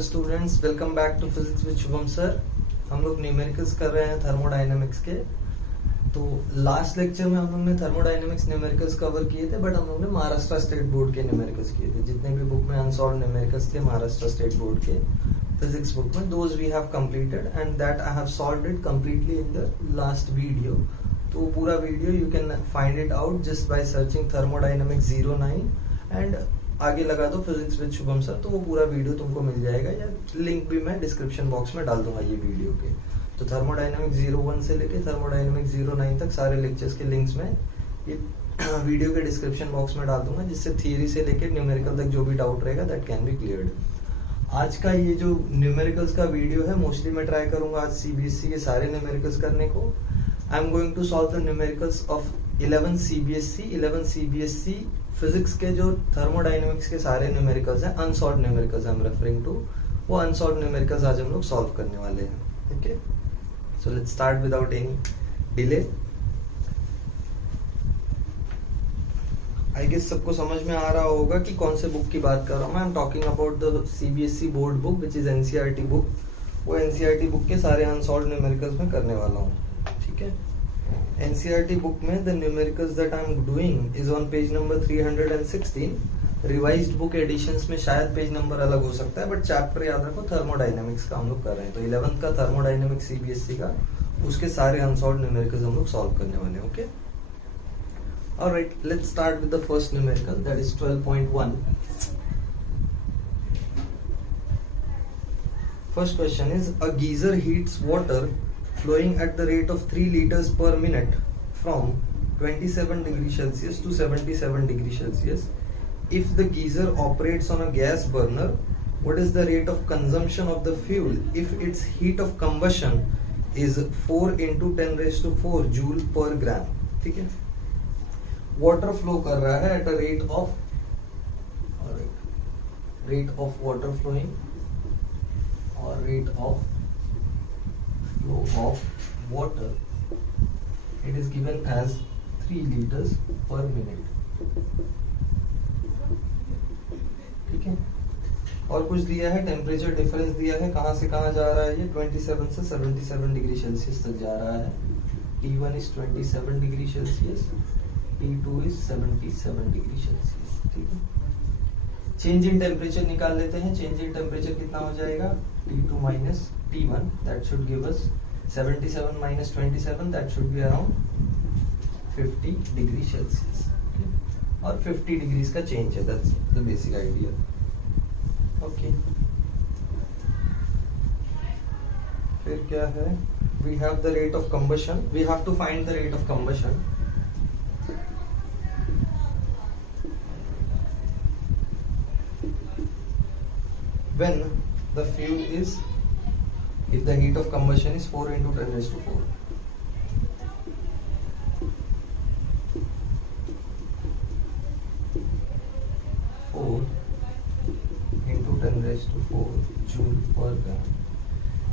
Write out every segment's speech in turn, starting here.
Hello students, welcome back to physics with Shubham sir. हम लोग numericals कर रहे हैं थर्मोडायनेमिक्स के। तो लास्ट लेक्चर में हम लोग ने थर्मोडायनेमिक्स न्यूमेरिकल्स कवर किए थे, बट हम लोग ने महाराष्ट्र स्टेट बोर्ड के न्यूमेरिकल्स किए थे। जितने भी बुक में अनसॉल्व न्यूमेरिकल्स थे महाराष्ट्र स्टेट बोर्ड के फिजिक्स बुक में, those we have completed and that I have solved it completely in the last video. तो पूरा video you can find it out just by searching thermodynamics 09 and आगे लगा दो physics with Shubham sir, तो वो पूरा video तुमको मिल जाएगा, या लिंक भी मैं डिस्क्रिप्शन बॉक्स में डाल दूंगा ये वीडियो के। तो थर्मोडायनेमिक्स 01 से लेके थर्मोडायनेमिक्स 09 तक सारे लेक्चर्स के लिंक्स में ये वीडियो के डिस्क्रिप्शन बॉक्स में डाल दूंगा, जिससे थियरी से लेके न्यूमेरिकल तक जो भी डाउट रहेगा दैट कैन बी क्लियर्ड। आज का ये जो न्यूमेरिकल्स का वीडियो है, मोस्टली मैं ट्राई करूंगा आज सीबीएसई के सारे न्यूमेरिकल्स करने को। I am going to solve the numericals of 11 CBSE physics के जो थर्मोडायनेमिक्स के सारे न्यूमेरिकल्स हैं, unsolved numericals I am referring to, वो अनसॉल्व न्यूमेरिकल्स आज हम लोग सॉल्व करने वाले हैं। Okay, so let's start without any delay. I guess सबको समझ में आ रहा होगा कि कौन से बुक की बात कर रहा हूँ मैं। I am talking about the CBSE board book which is NCERT book. वो एनसीईआरटी बुक के सारे अनसॉल्व न्यूमेरिकल्स में करने वाला हूँ, ठीक है। एनसीईआरटी बुक में the numericals that I am doing is on page number 316। Revised book editions में शायद पेज नंबर अलग हो सकता है, बट चैप्टर याद रखो थर्मोडायनेमिक्स का हम लोग कर रहे हैं। तो 11th का थर्मोडायनेमिक्स सीबीएसई का, उसके सारे अनसॉल्व न्यूमेरिकल्स हम लोग सॉल्व करने वाले हैं। Okay, alright, let's start with the first numerical, that is 12.1। First question is a geyser heats water flowing at the rate of 3 liters per minute from 27 degrees Celsius to 77 degrees Celsius. If the geyser operates on a gas burner, what is the rate of consumption of the fuel if its heat of combustion is 4 into 10 raised to 4 joule per gram? ठीक है, water flow कर रहा है at a rate of water flowing or rate of flow of water, it is given as 3 liters per minute। ठीक है, और कुछ दिया है, टेम्परेचर डिफरेंस दिया है, कहां से कहां जा रहा है ये, 27 से 77 डिग्री सेल्सियस तक जा रहा है। T1 is 27 degree Celsius, T2 is 77 degree Celsius. ठीक है, चेंज इन टेम्परेचर निकाल लेते हैं। चेंज इन टेम्परेचर कितना हो जाएगा, T2 minus T1, that should give us 77 minus 27, that should be around 50 degree Celsius। और 50 डिग्रीज का चेंज है, that's the basic idea। okay, फिर क्या है, we have the rate of combustion, we have to find the rate of combustion। when the fuel is, if the heat of combustion is 4 into 10 raised to 4, joule per ग्राम।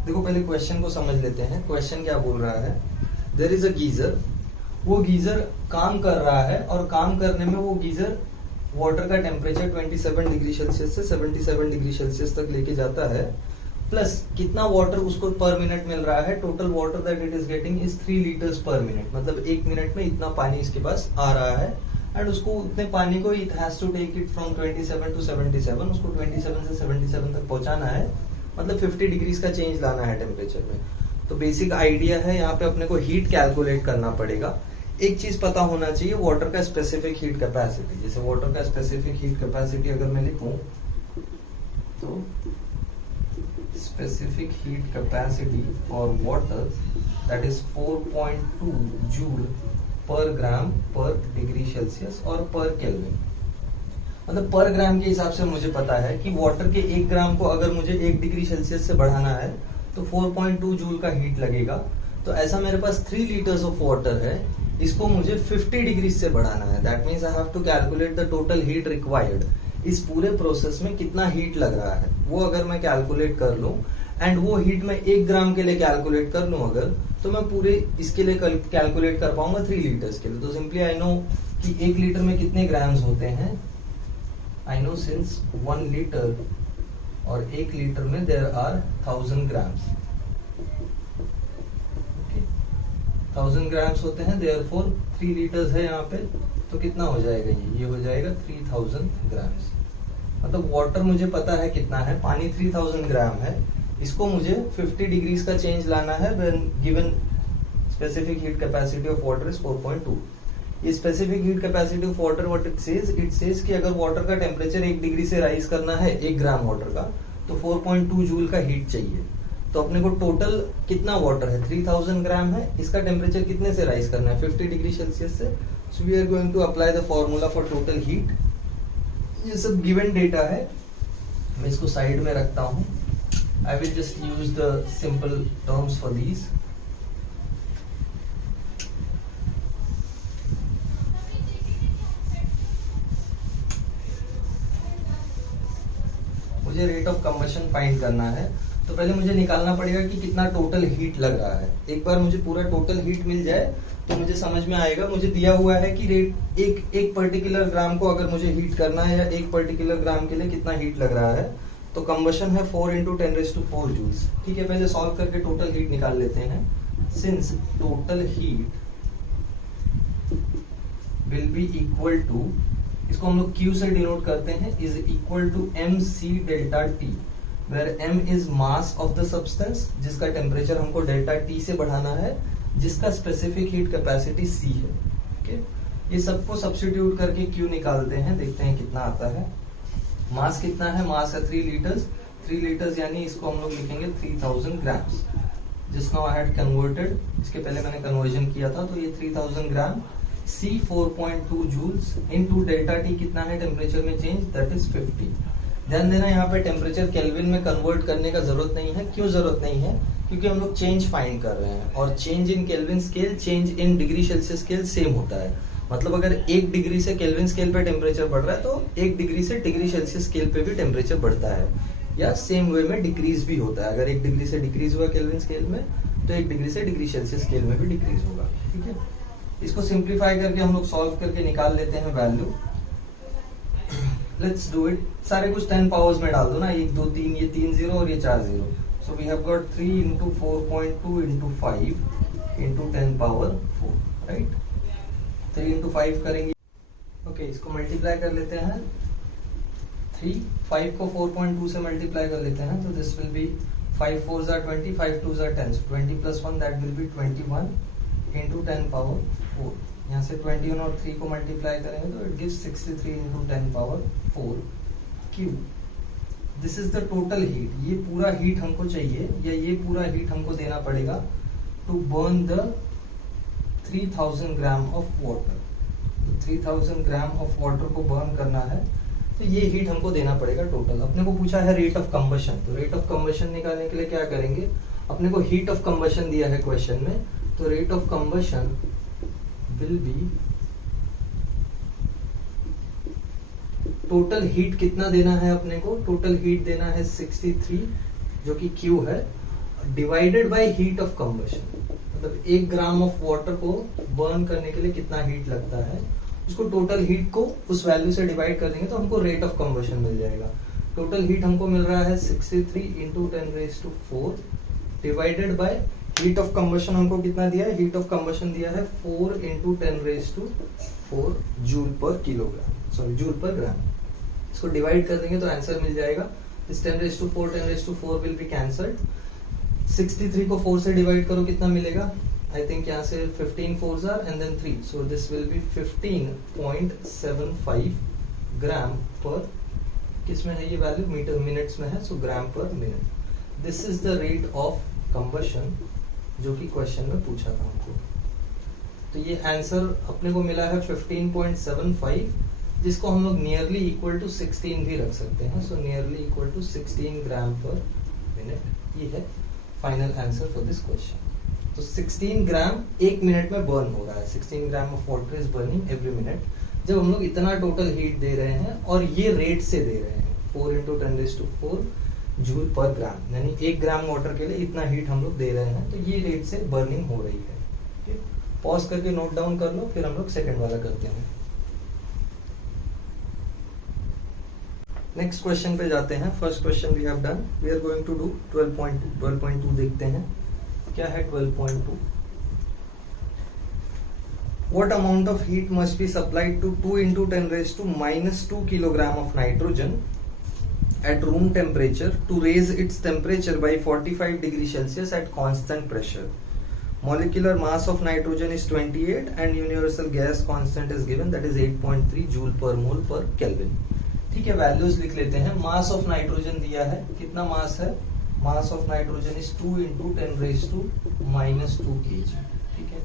देखो पहले question को समझ लेते हैं। Question क्या बोल रहा है, देयर इज अ गीजर, वो गीजर काम कर रहा है, और काम करने में वो गीजर वाटर का टेम्परेचर 27 डिग्री सेल्सियस से 77 डिग्री सेल्सियस तक लेके जाता है, प्लस कितना वाटर उसको पर मिनट मिल रहा है, total water that it is getting is 3 litres पर मिनट। मतलब 1 मिनट में इतना पानी इसके पास आ रहा है, एंड उसको उतने पानी को it has to take it from 27 to 77, उसको 27 से 77 तक पहुंचाना है, मतलब 50 डिग्रीज का चेंज लाना है टेम्परेचर में। तो बेसिक आइडिया है, यहाँ पे अपने को हीट कैलकुलेट करना पड़ेगा। एक चीज पता होना चाहिए, वाटर का स्पेसिफिक हीट कैपेसिटी। जैसे वाटर का स्पेसिफिक हीट कैपेसिटी अगर मैं लिखूं, तो specific heat capacity for water that is 4.2 joule per gram पर डिग्री सेल्सियस और पर केल्विन। मतलब पर ग्राम के हिसाब से मुझे पता है कि वाटर के 1 ग्राम को अगर मुझे 1 डिग्री सेल्सियस से बढ़ाना है तो 4.2 जूल का हीट लगेगा। तो ऐसा मेरे पास 3 लीटर्स ऑफ वाटर है, इसको मुझे 50 डिग्री से बढ़ाना है। That means I have to calculate the total heat required. इस पूरे प्रोसेस में कितना हीट लग रहा है वो अगर मैं कैलकुलेट कर लूं, एंड वो हीट मैं 1 ग्राम के लिए कैलकुलेट कर लूं अगर, तो मैं पूरे इसके लिए कैलकुलेट कर पाऊंगा 3 लीटर्स के लिए। तो सिंपली आई नो कि 1 लीटर में कितने ग्राम्स होते हैं। I know since 1 liter और 1 लीटर में देयर आर 1000 ग्राम्स। 1000 ग्राम्स होते हैं, देयरफॉर 3 लीटर्स है यहाँ पे, तो कितना हो जाएगा ये हो जाएगा 3000 ग्राम्स। मतलब वाटर मुझे पता है कितना है, पानी 3000 ग्राम है, इसको मुझे 50 डिग्रीज का चेंज लाना है when given specific heat capacity of water is 4.2। ये specific heat capacity of water what it says कि अगर वाटर का टेम्परेचर 1 डिग्री से राइज करना है 1 ग्राम वाटर का, तो 4.2 जूल का हीट चाहिए। तो अपने को टोटल कितना वाटर है, 3000 ग्राम है, इसका टेम्परेचर कितने से राइज करना है, 50 डिग्री सेल्सियस से। So we are going to apply the formula for total heat. ये सब गिवन डेटा है, मैं इसको साइड में रखता हूं। I will just use the simple terms for these. मुझे रेट ऑफ कंबशन फाइंड करना है, तो पहले मुझे निकालना पड़ेगा कि कितना टोटल हीट लग रहा है। एक बार मुझे पूरा टोटल हीट मिल जाए तो मुझे समझ में आएगा। मुझे दिया हुआ है कि रेट एक पर्टिकुलर ग्राम को अगर मुझे हीट करना है या एक पर्टिकुलर ग्राम के लिए कितना हीट लग रहा है, तो कंबशन है 4 × 10⁴ जूल्स। ठीक है, पहले सॉल्व करके टोटल हीट निकाल लेते हैं। Since total heat will be equal to, इसको हम लोग Q से डिनोट करते हैं, is equal to mc delta T, where m is mass of the substance, जिसका टेम्परेचर हमको डेल्टा T से बढ़ाना है, जिसका स्पेसिफिक हीट कैपेसिटी C है। ओके, ये सबको सब्स्टिट्यूट करके Q निकालते हैं, देखते हैं कितना आता है। मास कितना है, मास है 3 लीटर्स। 3 लीटर्स यानी इसको हम लोग लिखेंगे 3000 ग्राम्स। जिस नाउ आई हैड कन्वर्टेड, इसके पहले मैंने कन्वर्जन किया था, तो ये 3000 gram. C 4.2 joules into delta T कितना है टेम्परेचर में चेंज, दैट इज 50। ध्यान देना, यहाँ पे टेम्परेचर केल्विन में कन्वर्ट करने का जरूरत नहीं है। क्यों जरूरत नहीं है, क्योंकि हम लोग चेंज फाइंड कर रहे हैं, और change in kelvin scale change in degree Celsius scale same होता है। मतलब अगर 1 डिग्री से केल्विन स्केल पे टेम्परेचर बढ़ रहा है, तो 1 डिग्री से डिग्री सेल्सियस स्केल पे भी टेम्परेचर बढ़ता है, या सेम वे में डिक्रीज भी होता है। अगर 1 डिग्री से डिक्रीज हुआ केल्विन स्केल में, तो 1 डिग्री से डिग्री सेल्सियस स्केल में भी डिक्रीज होगा। ठीक है, इसको सिंप्लीफाई करके हम लोग सॉल्व करके निकाल लेते हैं वैल्यू। Let's do it. सारे कुछ 10 पावर्स में डाल दो ना, 1 2 3, ये 3 0 और ये 4 0। So we have got 3 × 4.2 × 5 × 10 power 4, right. 3 × 5 करेंगे। ओके, इसको मल्टीप्लाई कर लेते हैं। 5 को 4.2 से मल्टीप्लाई कर लेते हैं, तो this will be 5 4s are 20, 5 2s are 10, so 20 + 1 that will be 21 × 10 power 4। यहाँ से 21 और 3 को मल्टीप्लाई करेंगे तो it gives 63 × 10 power 4 Q। This is the total heat. ये पूरा हीट हमको चाहिए, या ये पूरा हीट हमको देना पड़ेगा to burn the 3000 gram of water. 3000 gram of water को बर्न करना है, तो ये हीट हमको देना पड़ेगा टोटल। अपने को पूछा है रेट ऑफ कंबशन, तो रेट ऑफ कंबशन निकालने के लिए क्या करेंगे, अपने को हीट ऑफ कंबशन दिया है क्वेश्चन में, तो rate of combustion will be, total heat कितना देना है अपने को, टोटल हीट देना है 63 जो कि Q है, divided by heat of combustion. मतलब 1 ग्राम ऑफ वाटर को बर्न करने के लिए कितना हीट लगता है, उसको टोटल हीट को उस वैल्यू से डिवाइड कर देंगे तो हमको रेट ऑफ कंबशन मिल जाएगा। टोटल हीट हमको मिल रहा है 63 × 10⁴ divided by heat of combustion हमको कितना दिया है, हीट ऑफ कंबशन दिया है 4 × 10⁴ जूल पर किलोग्राम, सॉरी जूल पर ग्राम। इसको डिवाइड कर देंगे तो आंसर मिल जाएगा। इस 10⁴ विल बी कैंसल्ड। 63 को 4 से डिवाइड करो, कितना मिलेगा, आई थिंक यहाँ से 15 4s are and then 3, so this will be 15.75 ग्राम पर, किसमें है ये वैल्यू, मीटर मिनट्स में है, so gram per minute. This is the rate of combustion जो कि क्वेश्चन में पूछा था हमको। तो ये आंसर अपने को मिला है 15.75, जिसको हम लोग नियरली इक्वल टू 16 भी रख सकते हैं। So nearly equal to 16 gram per minute, ये है final answer for this question. तो 16 ग्राम 1 मिनट में बर्न हो रहा है। 16 ग्राम of water is burning every minute. जब हम लोग इतना टोटल हीट दे रहे हैं और ये रेट से दे रहे हैं 4 × 10⁴ जूल पर ग्राम, यानी 1 ग्राम वाटर के लिए इतना हीट हम लोग दे रहे हैं, तो ये रेट से बर्निंग हो रही है। पॉज करके नोट डाउन कर लो, फिर हम लोग सेकंड वाला करते हैं। नेक्स्ट क्वेश्चन पे जाते हैं. First question we have done. We are going to do 12.2. 12.2 देखते हैं क्या है 12.2. What amount of heat must be supplied to 2 into 10 raised to minus 2 kilogram of nitrogen at room temperature to raise its temperature by 45 degrees Celsius at constant pressure. Molecular mass of nitrogen is 28 and universal gas constant is given, that is 8.3 joule per mole per Kelvin. ठीक है, values लिख लेते हैं. मास of nitrogen दिया है, कितना मास है? मास of nitrogen is 2 into 10 raised to minus 2 kg. ठीक है,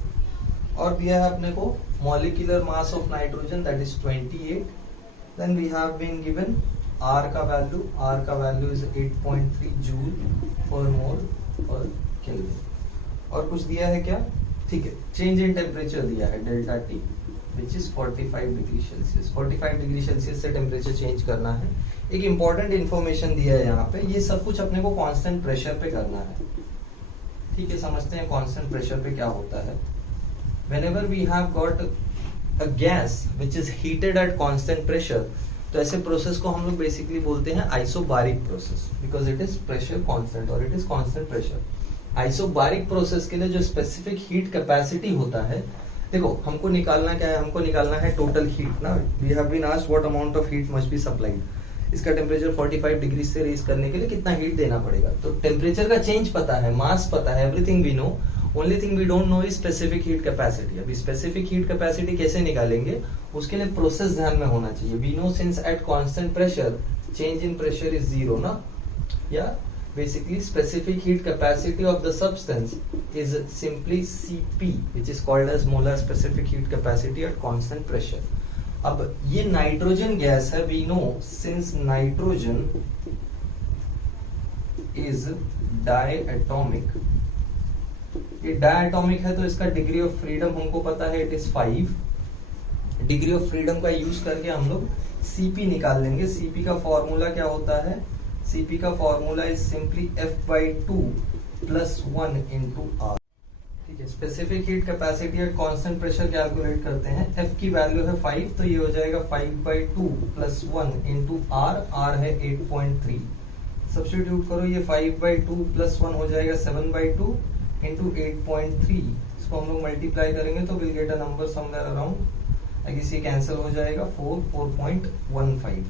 और दिया है अपने को molecular mass of nitrogen that is 28. Then we have been given R का value is 8.3 joule per mole पर केल्विन. और कुछ दिया है क्या? ठीक है, चेंज इन टेम्परेचर दिया है delta T which is 45 degree Celsius. 45 degree Celsius से टेम्परेचर चेंज करना है. एक इंपॉर्टेंट इंफॉर्मेशन दिया है यहाँ पे, ये सब कुछ अपने को कांस्टेंट प्रेशर पे करना है. ठीक है, समझते हैं कांस्टेंट प्रेशर पे क्या होता है. Whenever we have got a gas which is heated at constant pressure, तो ऐसे प्रोसेस को हम लोग बेसिकली बोलते हैं isobaric process, because it is pressure constant और it is constant pressure. Isobaric process के लिए जो स्पेसिफिक हीट कैपेसिटी होता है, देखो हमको निकालना क्या है? हमको निकालना है टोटल हीट ना. We have been asked what amount of heat must be supplied. इसका टेम्परेचर 45 डिग्री से रेज करने के लिए कितना हीट देना पड़ेगा. तो टेम्परेचर का चेंज पता है, मास पता है, everything we know. Only thing we don't know is specific heat capacity. अभी स्पेसिफिक हीट कैपेसिटी कैसे निकालेंगे, उसके लिए प्रोसेस ध्यान में होना चाहिए. We know since at constant pressure change in pressure is zero ना, या basically specific heat capacity of the substance is simply Cp which is called as molar specific heat capacity at constant pressure. अब ये nitrogen gas है. We know since nitrogen is डायएटॉमिक, ये डायएटॉमिक है तो इसका degree of freedom हमको पता है, it is 5. Degree of freedom का यूज करके हम लोग Cp निकाल लेंगे. Cp का फॉर्मूला क्या होता है? Cp का formula is simply F/2 + 1 × R. ठीक है, specific heat capacity at constant pressure calculate करते हैं. F की वैल्यू है 5, तो ये हो जाएगा 5/2 + 1 × R. R है 8.3. सब्स्टिट्यूट करो, ये 5/2 + 1 हो जाएगा 7/2 into 8.3. इसको हम लोग मल्टीप्लाई करेंगे तो will get a number somewhere around, I guess ये कैंसिल हो जाएगा, 4.15.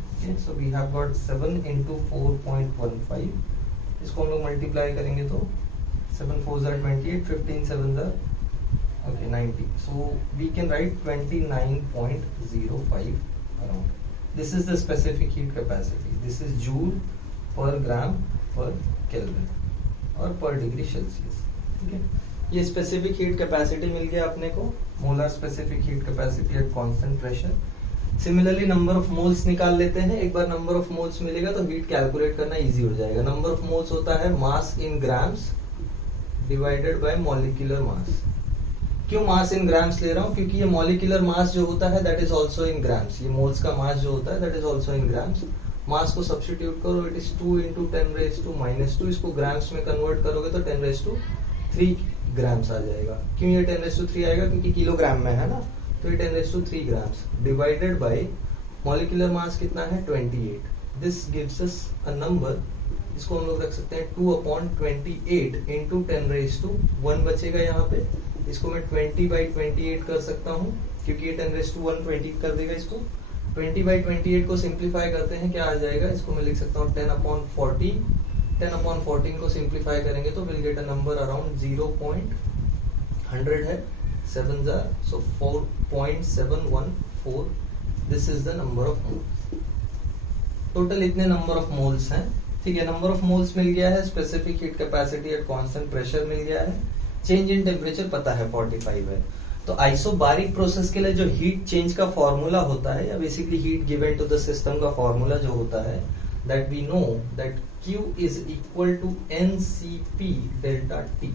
So we have got 7 into 4.15. इसको हम लोग मल्टीप्लाई करेंगे तो 7 4s are 28, 15 7s are okay 90. So we can write 29.05 around. This is the specific heat capacity. This is joule per gram per Kelvin और per degree Celsius. ठीक है, ये specific heat capacity मिल गया अपने को, molar specific heat capacity at constant pressure. Similarly number of moles निकाल लेते हैं. एक बार नंबर ऑफ मोल्स मिलेगा तो हीट कैलकुलेट करना इजी हो जाएगा. नंबर ऑफ मोल्स होता है mass in grams divided by molecular mass. क्यों मास इन ग्राम्स ले रहा हूँ? क्योंकि ये मॉलिक्यूलर मास जो होता है that is also in grams. ये मोल्स का मास जो होता है that is also in grams. Mass को सब्स्टिट्यूट करो, it is 2 into 10 raised to -2. इसको ग्राम्स में कन्वर्ट करोगे तो 10 raised to 3 ग्राम्स आ जाएगा. क्यों ये 10 raised to 3 आएगा? क्योंकि किलोग्राम में है ना, तो ये 10 raised to 3 grams divided by molecular मास कितना है 28. This gives us a number, इसको हम लोग रख सकते हैं 2/28 into 10 raised to 1 बचेगा यहाँ पे. इसको मैं 20/28 कर सकता हूँ क्योंकि ये 10 raised to 1 20 कर देगा. इसको 20/28 को सिंप्लीफाई करते हैं, क्या आ जाएगा? इसको मैं लिख सकता हूँ 10/14. 10/14 को सिंप्लीफाई करेंगे तो will get a number around 0.100 है. 7s are so 4.714. This is the number of moles. Total इतने नंबर ऑफ मोल्स हैं. ठीक है, नंबर ऑफ मोल्स मिल गया है, specific heat capacity at constant pressure मिल गया है, चेंज इन टेम्परेचर पता है 45 है. तो आइसोबारिक प्रोसेस के लिए जो हीट चेंज का फॉर्मूला होता है, या basically heat given to the system का फॉर्मूला जो होता है, that we know that Q is equal to NCP delta T.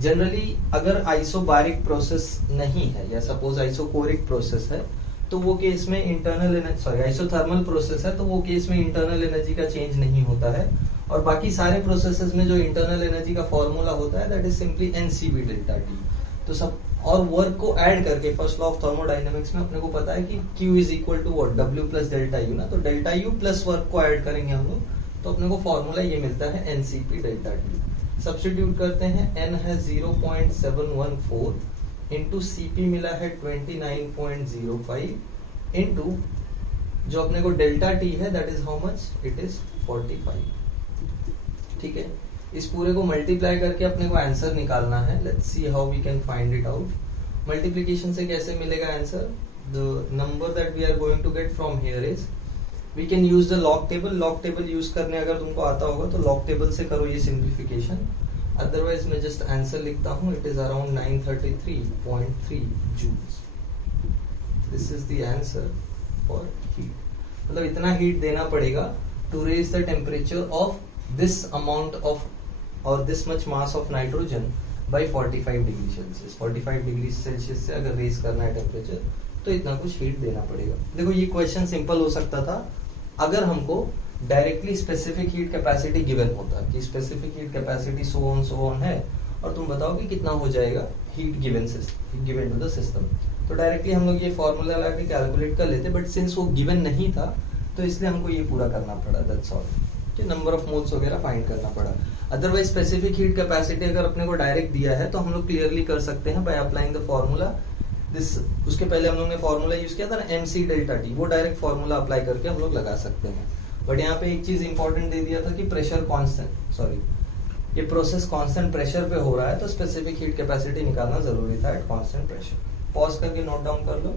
Generally अगर आइसोबारिक प्रोसेस नहीं है या सपोज आइसोकोरिक प्रोसेस है तो वो केस में internal energy, sorry isothermal process है तो वो केस में इंटरनल एनर्जी का चेंज नहीं होता है. और बाकी सारे प्रोसेसेस में जो इंटरनल एनर्जी का फॉर्मूला होता है that is simply NCP delta T. तो सब और वर्क को ऐड करके फर्स्ट लॉ ऑफ थर्मोडायनेमिक्स में अपने को पता है कि Q is equal to what, W plus delta U ना, तो डेल्टा यू प्लस वर्क को ऐड करेंगे हम लोग तो अपने को फॉर्मूला ये मिलता है NCP डेल्टा T। सब्स्टिट्यूट करते हैं, N है 0.714 इंटू CP मिला है 29.05 इंटू जो अपने को डेल्टा T है that is how much, it is 45। ठीक है, इस पूरे को मल्टीप्लाई करके अपने को आंसर निकालना है। Let's see how we can find it out. Multiplication से कैसे मिलेगा answer? The number that we are going to get from here is, we can use the log table. Log table use करने अगर तुमको आता होगा तो लॉग टेबल से करो ये सिंप्लीफिकेशन, अदरवाइज मैं जस्ट आंसर लिखता हूँ, it is around 933.3 joules. This is the answer for heat, मतलब इतना हीट देना पड़ेगा to raise the temperature of this amount of और this much mass of nitrogen by 45 degree Celsius. 45 degree Celsius से अगर raise करना है टेम्परेचर तो इतना कुछ हीट देना पड़ेगा। देखो ये क्वेश्चन सिंपल हो सकता था अगर हमको directly specific heat capacity given होता कि specific heat capacity so on है और तुम बताओ कि कितना हो जाएगा heat given to the system, तो डायरेक्टली हम लोग ये फॉर्मूला लगा के कैलकुलेट कर लेते, बट सिंस वो गिवन नहीं था तो इसलिए हमको ये पूरा करना पड़ा, दैट्स ऑल। कि नंबर ऑफ मोल्स वगैरह फाइंड करना पड़ा। अदरवाइज स्पेसिफिक हीट कैपेसिटी अगर अपने को डायरेक्ट दिया है तो हम लोग क्लियरली कर सकते हैं by applying the formula this. उसके पहले हम लोग ने फॉर्मूला यूज किया था ना MC डेल्टा T, वो डायरेक्ट फॉर्मूला अप्लाई करके हम लोग लगा सकते हैं। बट यहाँ पे एक चीज इंपॉर्टेंट दे दिया था कि प्रेशर कांस्टेंट, सॉरी ये प्रोसेस कांस्टेंट प्रेशर पे हो रहा है तो स्पेसिफिक हीट कैपेसिटी निकालना जरूरी था एट कांस्टेंट प्रेशर। पॉज करके नोट डाउन कर लो।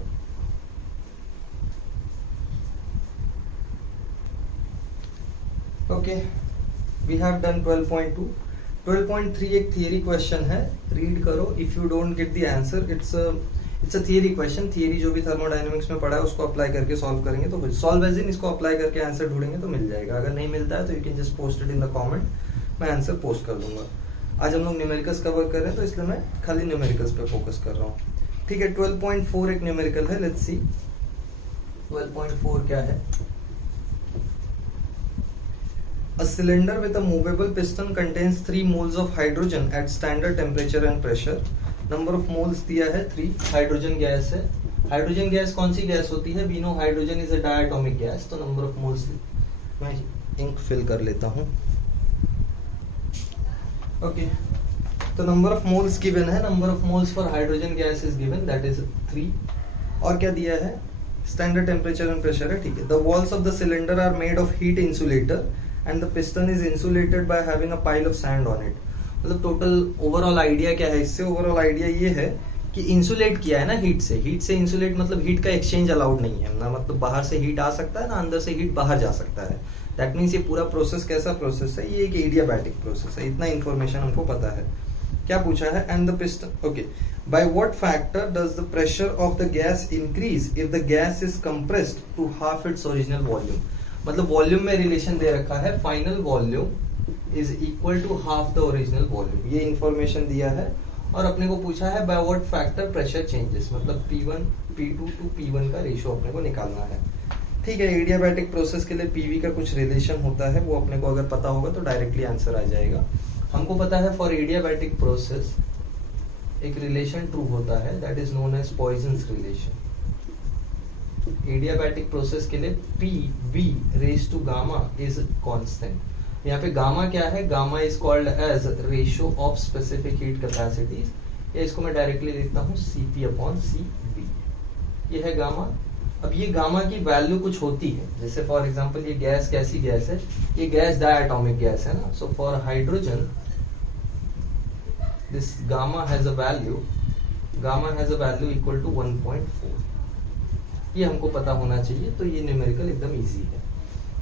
Okay, we have done 12.2। 12.3 एक थियरी क्वेश्चन है, रीड करो। If you don't get the answer, it's a theory question. Theory जो भी थर्मोडायनेमिक्स में पढ़ा है उसको अप्लाई करके सॉल्व करेंगे तो सॉल्व एज इन इसको अप्लाई करके आंसर ढूंढेंगे तो मिल जाएगा। अगर नहीं मिलता है तो you can just post it in the comment, मैं आंसर पोस्ट कर दूंगा। आज हम लोग न्यूमेरिकल्स कवर कर रहे हैं तो इसलिए मैं खाली न्यूमेरिकल्स पे फोकस कर रहा हूँ। ठीक है, 12.4 एक न्यूमेरिकल है, लेट्स सी 12.4 क्या है। A cylinder with a movable piston contains 3 moles of hydrogen at standard temperature and pressure. Number of moles दिया है 3। हाइड्रोजन गैस है। हाइड्रोजन गैस कौन सी गैस होती है? We know hydrogen is a diatomic gas, तो number of moles मैं ink fill कर लेता हूँ। ओके, तो नंबर ऑफ मोल्स गिवन है, number of moles for hydrogen gas is given that is 3। और क्या दिया है? स्टैंडर्ड टेम्परेचर एंड प्रेशर है। ठीक है, the walls of the cylinder are made of heat insulator and the piston is insulated by having a pile of sand on it। मतलब total overall idea क्या है इससे? ओवरऑल आइडिया ये है कि इंसुलेट किया है ना हीट से। हीट से इंसुलेट मतलब हीट का एक्सचेंज अलाउड नहीं है ना, मतलब बाहर से हीट आ सकता है ना अंदर से हीट बाहर जा सकता है। दैट मीन्स ये पूरा प्रोसेस कैसा प्रोसेस है? ये एक एडियाबैटिक प्रोसेस है। इतना इंफॉर्मेशन हमको पता है। क्या पूछा है? And the piston, okay, by what factor does the pressure of the gas increase if the gas is compressed to half its original volume. मतलब वॉल्यूम में रिलेशन दे रखा है, final volume is equal to half the original volume, ये information दिया है। और अपने को पूछा है by what factor pressure changes, मतलब P1 P2 टू P1 का रेशियो अपने को निकालना है। ठीक है, एडियाबैटिक प्रोसेस के लिए PV का कुछ रिलेशन होता है, वो अपने को अगर पता होगा तो डायरेक्टली आंसर आ जाएगा। हमको पता है फॉर एडियाबैटिक प्रोसेस एक रिलेशन ट्रू होता है, that is known as Poisson's relation. Adiabatic process के लिए PV raise to gamma is constant. यहाँ पे गामा क्या है? Gamma is called as ratio of specific heat capacities, या इसको मैं डायरेक्टली लिखता हूँ CP/CV। ये है गामा। अब ये गामा की वैल्यू कुछ होती है, जैसे फॉर एग्जांपल ये गैस कैसी गैस है? ये गैस डायटोमिक गैस है ना। So for hydrogen this gamma has a value equal to 1.4। ये हमको पता होना चाहिए, तो ये न्यूमेरिकल एकदम इजी है।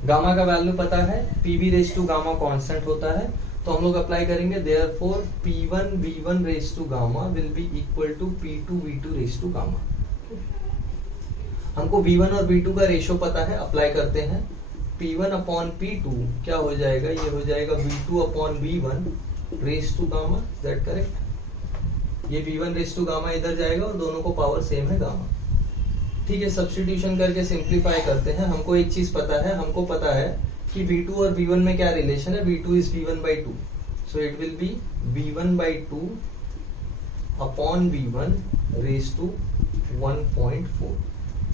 गामा का वैल्यू पता है, PV raise to gamma constant होता है, तो हम लोग अप्लाई करेंगे therefore P1 V1 raise to gamma will be equal to P2 V2 raise to gamma. हमको V1 और V2 का रेशियो पता है, अप्लाई करते हैं। P1/P2 क्या हो जाएगा? ये हो जाएगा V2/V1 raise to gamma, that correct. ये V1 रेज टू गामा इधर जाएगा और दोनों को पावर सेम है गामा। ठीक है, सब्स्टिट्यूशन करके सिंप्लीफाई करते हैं। हमको एक चीज पता है, हमको पता है कि V2 और V1 में क्या रिलेशन है? V2 is V1/2, so it will be V1/2 upon V1 raise to 1.4,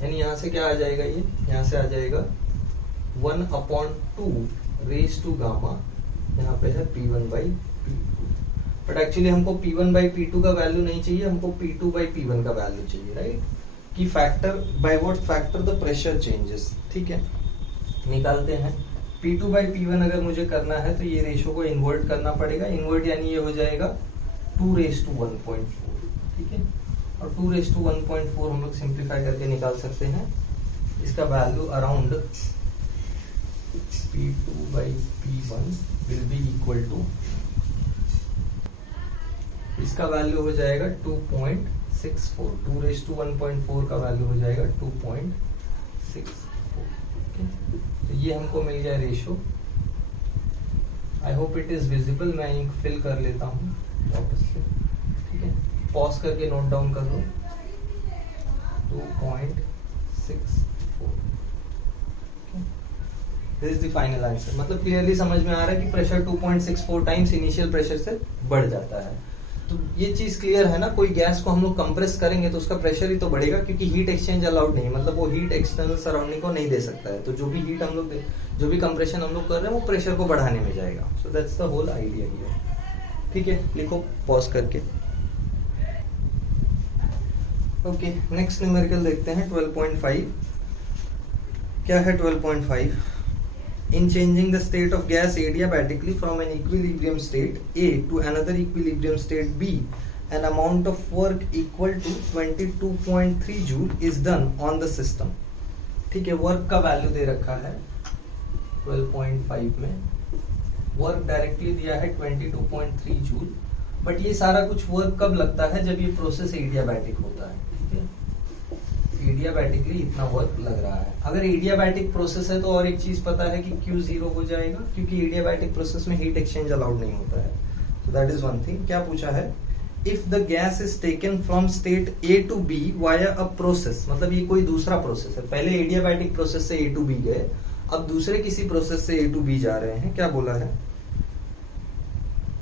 यानी यहाँ से क्या आ जाएगा, ये यहाँ से आ जाएगा 1/2 रेज टू गामा, यहाँ पे है P1/P2, बट एक्चुअली हमको P1/P2 का वैल्यू नहीं चाहिए, हमको P2/P1 का वैल्यू चाहिए, राइट, कि factor by what factor the pressure changes, ठीक है, निकालते हैं। P2/P1 अगर मुझे करना है तो ये रेशो को इन्वर्ट करना पड़ेगा, इन्वर्ट यानी ये हो जाएगा 2:1.4, ठीक है, और 2:1.4 हम लोग सिंप्लीफाई करके निकाल सकते हैं, इसका value around P2/P1 will be equal to, इसका वैल्यू हो जाएगा 2.64, 2:1.4 का वैल्यू हो जाएगा 2.64, तो ये हमको मिल गया ratio. I hope it is visible, मैं इंक फिल कर लेता हूँ वापस से, ठीक है, पॉज करके नोट डाउन कर लो, 2.64, this is the final answer. मतलब क्लियरली समझ में आ रहा है कि प्रेशर 2.64 टाइम्स इनिशियल प्रेशर से बढ़ जाता है। तो ये चीज क्लियर है ना, कोई गैस को हम लोग कंप्रेस करेंगे तो उसका प्रेशर ही तो बढ़ेगा, क्योंकि हीट एक्सचेंज अलाउड नहीं है, मतलब वो हीट एक्सटर्नल सराउंडिंग को नहीं दे सकता है, तो जो भी हीट हम लोग जो भी कंप्रेशन हम लोग कर रहे हैं वो प्रेशर को बढ़ाने में जाएगा। So that's the whole idea here, ठीक है, लिखो पॉज करके। ओके, नेक्स्ट न्यूमेरिकल देखते हैं 12.5। क्या है 12.5? In changing the state of gas adiabatically from an equilibrium state A to another equilibrium state B, an amount of work equal to 22.3 joule is done on the system. ठीक है, work का value दे रखा है 12.5 में, work directly दिया है 22.3 joule, but ये सारा कुछ वर्क कब लगता है, जब ये प्रोसेस एडियाबैटिक होता है, ठीक है, एडियाबैटिकली इतना वर्क लग रहा है। अगर एडियाबैटिक प्रोसेस है तो और एक चीज पता है कि Q 0 हो जाएगा, क्योंकि एडियाबैटिक प्रोसेस में हीट एक्सचेंज अलाउड नहीं होता है। So that is one thing. क्या पूछा है, if the gas is taken from state A to B via a process, मतलब ये कोई दूसरा प्रोसेस है, पहले एडियाबैटिक प्रोसेस से A टू B गए, अब दूसरे किसी प्रोसेस से A टू B जा रहे हैं। क्या बोला है,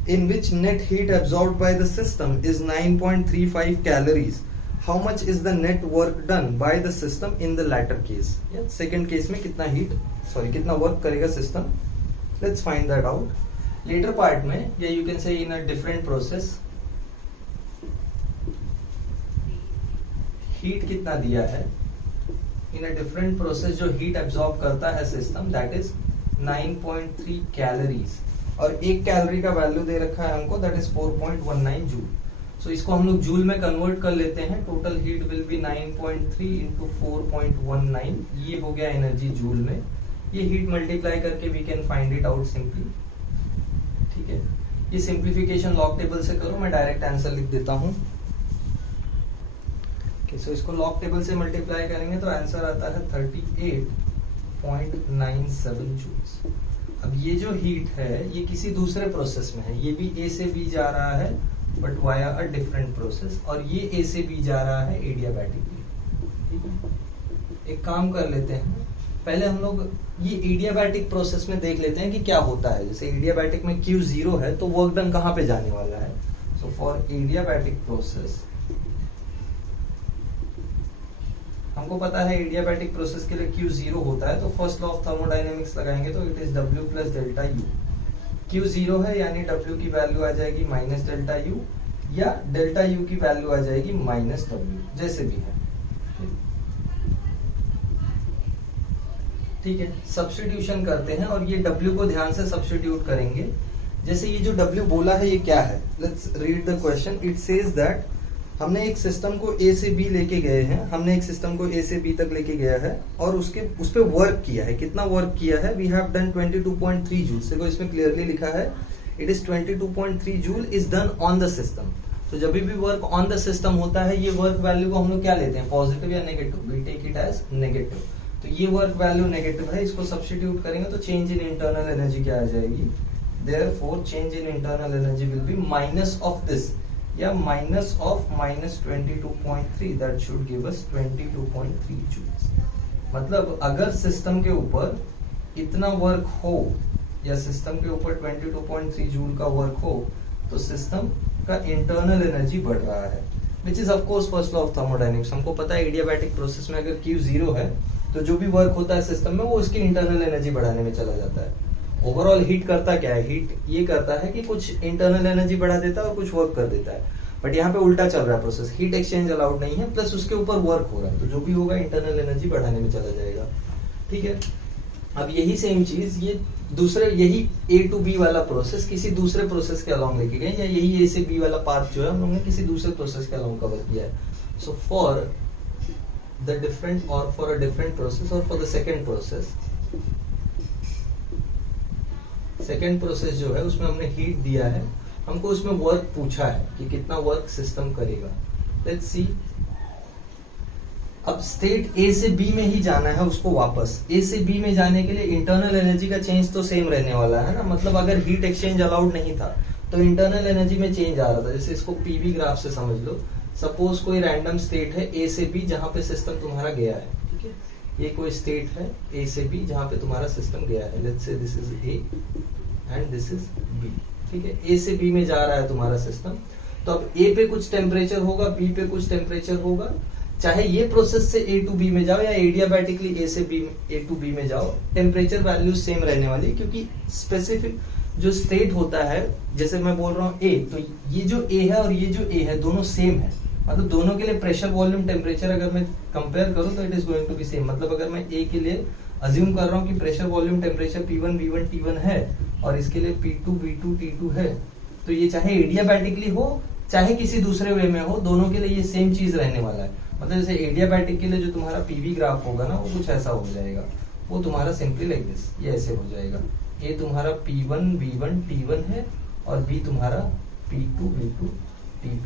in which net heat absorbed by the system is 9.35 calories. How much is the net work done by the system in the latter case? Yeah, second case में कितना work करेगा system, let's find that out. Later part में, या you can say in a different process, heat कितना दिया है, in a different process जो heat absorb करता है सिस्टम, that is 9.3 calories, और एक कैलोरी का वैल्यू दे रखा है हमको, दैट इज 4.19 जूल। सो इसको हम लोग जूल में कन्वर्ट कर लेते हैं, total heat will be 9.3 into 4.19, ये हो गया एनर्जी जूल में। ये हीट मल्टीप्लाई करके we can find it out simply, ठीक है, ये सिंप्लीफिकेशन लॉग टेबल से करो, मैं डायरेक्ट आंसर लिख देता हूँ। सो इसको लॉग टेबल से मल्टीप्लाई करेंगे तो आंसर आता है 38.97 जूल्स। अब ये जो हीट है ये किसी दूसरे प्रोसेस में है, ये भी A से B जा रहा है but via a different process, और ये A से B जा रहा है एडियाबैटिकली, ठीक है। एक काम कर लेते हैं, पहले हम लोग ये एडियाबैटिक प्रोसेस में देख लेते हैं कि क्या होता है। जैसे एडियाबैटिक में Q 0 है तो वर्क डन कहाँ पे जाने वाला है। सो फॉर एडियाबैटिक प्रोसेस हमको पता है एडियाबैटिक प्रोसेस के लिए Q 0 होता है, तो फर्स्ट लॉ ऑफ थर्मोडायनेमिक्स लगाएंगे तो it is W plus delta U। Q 0 है यानी W की वैल्यू आ जाएगी माइनस डेल्टा U, या डेल्टा U की वैल्यू आ जाएगी माइनस W, जैसे भी है, ठीक है। सब्स्टिट्यूशन करते हैं और ये W को ध्यान से सब्स्टिट्यूट करेंगे। जैसे ये जो W बोला है ये क्या है, let's read the question. It says that हमने एक सिस्टम को A से B लेके गए हैं, हमने एक सिस्टम को A से B तक लेके गया है और उस पे वर्क किया है। कितना वर्क किया है, वी हैव डन 22.3 जूल। देखो इसमें क्लियरली लिखा है it is 22.3 joule is done on the system. तो जब भी वर्क ऑन द सिस्टम होता है ये वर्क वैल्यू को हम लोग क्या लेते हैं, पॉजिटिव या negative, we take it as negative. तो ये वर्क वैल्यू नेगेटिव है, इसको सब्स्टिट्यूट करेंगे तो चेंज इन इंटरनल एनर्जी क्या आ जाएगी, therefore change in internal energy will be minus of this, या minus of minus 22.3, that should give us 22.3 joules. मतलब अगर सिस्टम के ऊपर इतना वर्क हो या सिस्टम के ऊपर 22.3 जूल का वर्क हो तो सिस्टम का इंटरनल एनर्जी बढ़ रहा है, which is of course first law of thermodynamics. हमको पता है एडियाबैटिक प्रोसेस में अगर Q 0 है तो जो भी वर्क होता है सिस्टम में वो उसकी इंटरनल एनर्जी बढ़ाने में चला जाता है। ओवरऑल हीट करता क्या है, हीट ये करता है कि कुछ इंटरनल एनर्जी बढ़ा देता है और कुछ वर्क कर देता है, बट यहाँ पे उल्टा चल रहा है प्रोसेस, हीट एक्सचेंज अलाउड नहीं है, प्लस उसके ऊपर वर्क हो रहा है, तो जो भी होगा इंटरनल एनर्जी बढ़ाने में चला जाएगा। ठीक है, अब यही सेम चीज ये दूसरे, यही A to B वाला प्रोसेस किसी दूसरे प्रोसेस के अलोंग लेके गए, या यही A से B वाला पाथ जो है हम लोगों ने किसी दूसरे प्रोसेस के अलोंग कवर किया है। सो फॉर द डिफरेंट और फॉर अ डिफरेंट प्रोसेस और फॉर द सेकेंड प्रोसेस जो है उसमें हमने हीट दिया है, हमको उसमें वर्क पूछा है कि कितना वर्क सिस्टम करेगा। लेट्स सी, अब स्टेट A से B में ही जाना है उसको वापस। A से B में जाने के लिए इंटरनल एनर्जी का चेंज तो सेम रहने वाला है ना, मतलब अगर हीट एक्सचेंज अलाउड नहीं था तो इंटरनल एनर्जी में चेंज आ रहा था। जैसे इसको PV ग्राफ से समझ लो, सपोज कोई रैंडम स्टेट है A से B जहां पे सिस्टम तुम्हारा गया है, ठीक है, ये कोई स्टेट है A से B जहां पे तुम्हारा सिस्टम गया है, let's say this is A and this is B, ठीक है, A से B में जा रहा है तुम्हारा सिस्टम, तो अब A पे कुछ टेम्परेचर होगा, B पे कुछ टेम्परेचर होगा, चाहे ये प्रोसेस से A to B में जाओ या एडियाबैटिकली A to B में जाओ, टेम्परेचर वैल्यू सेम रहने वाली, क्योंकि स्पेसिफिक जो स्टेट होता है, जैसे मैं बोल रहा हूँ A, तो ये जो A है और ये जो A है दोनों सेम है, मतलब दोनों के लिए प्रेशर वॉल्यूम टेम्परेचर अगर मैं कंपेयर करूँ तो it is going to be same. मतलब अगर मैं A के लिए अज्यूम कर रहा हूँ कि pressure volume temperature P1 V1 T1 है और इसके लिए P2 V2 T2 है, तो ये चाहे एडियाबैटिकली हो चाहे किसी दूसरे वे में हो, दोनों के लिए ये सेम चीज रहने वाला है। मतलब जैसे एडियाबैटिक के लिए जो तुम्हारा PV ग्राफ होगा ना वो कुछ ऐसा हो जाएगा, वो तुम्हारा सिंपली लाइक दिस, ये ऐसे हो जाएगा, ये तुम्हारा P1 V1 T1 है और B तुम्हारा P2 V2 T2।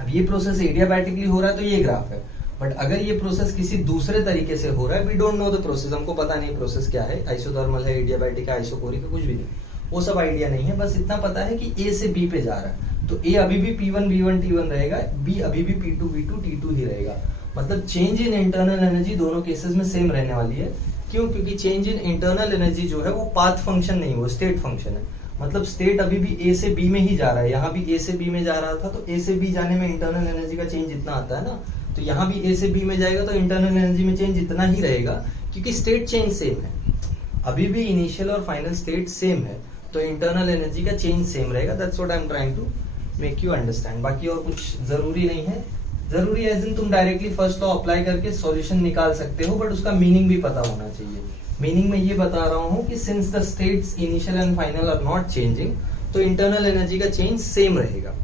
अब ये प्रोसेस एडियाबैटिकली हो रहा है तो ये ग्राफ है, बट अगर ये प्रोसेस किसी दूसरे तरीके से हो रहा है, we don't know the process, हमको पता नहीं प्रोसेस क्या है, आइसोथर्मल है, एडियाबैटिक है, आइसोकोरिक है, कुछ भी नहीं, वो सब आइडिया नहीं है, बस इतना पता है कि A से B पे जा रहा है, तो A अभी भी P1 V1 T1 रहेगा, B अभी भी P2 V2 T2 ही रहेगा। मतलब चेंज इन इंटरनल एनर्जी दोनों केसेस में सेम रहने वाली है। क्यों? क्योंकि चेंज इन इंटरनल एनर्जी जो है वो पाथ फंक्शन नहीं, वो स्टेट फंक्शन है। मतलब स्टेट अभी भी A से B में ही जा रहा है, यहाँ भी A से B में जा रहा था, तो A से B जाने में इंटरनल एनर्जी का चेंज इतना आता है ना, तो यहाँ भी A से B में जाएगा तो इंटरनल एनर्जी में चेंज इतना ही रहेगा, क्योंकि स्टेट चेंज सेम है, अभी भी इनिशियल और फाइनल स्टेट सेम है, तो इंटरनल एनर्जी का चेंज सेम रहेगा। That's what I am trying to make you understand. बाकी और कुछ जरूरी नहीं है, जरूरी एज इन तुम डायरेक्टली फर्स्ट लॉ अप्लाई करके सॉल्यूशन निकाल सकते हो, बट उसका मीनिंग भी पता होना चाहिए। मीनिंग में ये बता रहा हूँ कि since the states initial and final are not changing, तो इंटरनल एनर्जी का चेंज सेम रहेगा।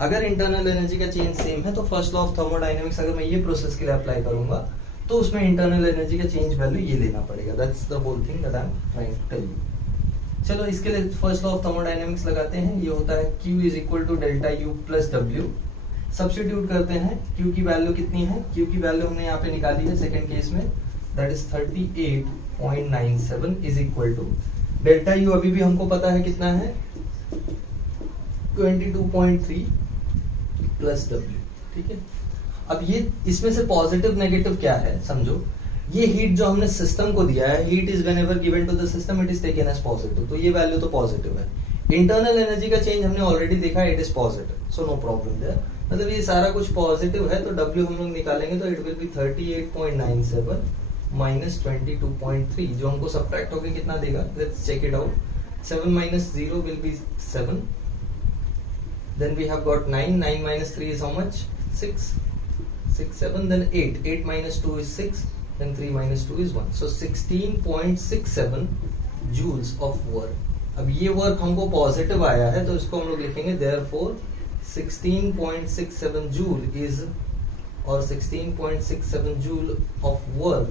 अगर इंटरनल एनर्जी का चेंज सेम है तो फर्स्ट लॉ ऑफ थर्मोडायनेमिक्स अगर मैं ये प्रोसेस के लिए अप्लाई करूंगा तो उसमें इंटरनल एनर्जी का चेंज वैल्यू ये लेना पड़ेगा। That's the whole thing that I am trying to tell you. चलो इसके लिए फर्स्ट लॉ ऑफ थर्मोडायनेमिक्स लगाते हैं। ये होता है Q is equal to delta U plus W। Substitute करते हैं, Q की वैल्यू कितनी है? Q की वैल्यू हमने यहाँ पे निकाली है सेकंड केस में, that is 38.97 is equal to delta U अभी भी हमको पता है कितना है, 22.3 प्लस W। ठीक है, अब ये इसमें से पॉजिटिव नेगेटिव क्या है समझो। ये हीट जो हमने सिस्टम को दिया है, heat is whenever given to the system it is taken as positive, तो ये वैल्यू तो पॉजिटिव है। इंटरनल एनर्जी का चेंज हमने ऑलरेडी देखा, it is positive, so no problem there. मतलब ये सारा कुछ पॉजिटिव है, तो W हम लोग निकालेंगे तो इट विल बी 38.97 माइनस 22.3, जो हमको सब्ट्रैक्ट होकर कितना देगा, let's check it out. 7 minus 0 will be 7, then we have got 9 minus 3 is how much, 6 7, then 8 minus 2 is 6, then 3 minus 2 is 1, so 16.67 joules of work। अब ये वर्क हमको positive आया है तो इसको हम लोग लिखेंगे therefore 16.67 joule is, और 16.67 joule of work